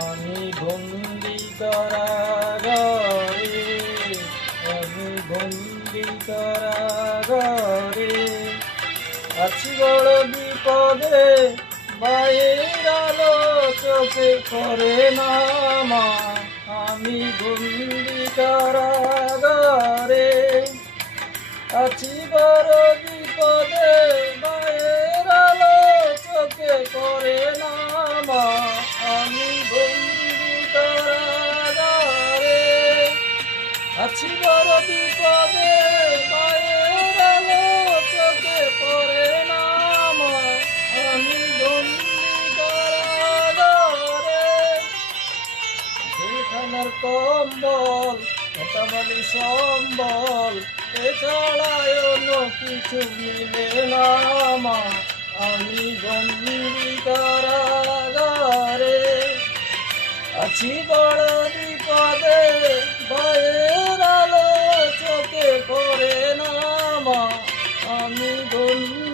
আমি বন্দি কারাগারে, আমি বন্দি কারাগারে, আছি বড় বিপদে, মায়ের আলো চোখে পড়ে না মা। আমি বন্দি কারাগারে, আছি বড় বিপদে, মায়ের আলো চোখে পড়ে না মা। আমি বন্দি কারাগারে, আছি বড় বিপদে, মায়ের আলো চোখে পড়ে না মা। আমি বন্দি কারাগারে, জেলখানার কম্বল, মোটামুটি সম্বল, এছাড়া অন্য কিছু মিলে না মা। আমি বন্দি কারাগারে, আছি বড় বিপদে, ভয়ের আলো চোখে পড়ে না মা। আমি বন্দি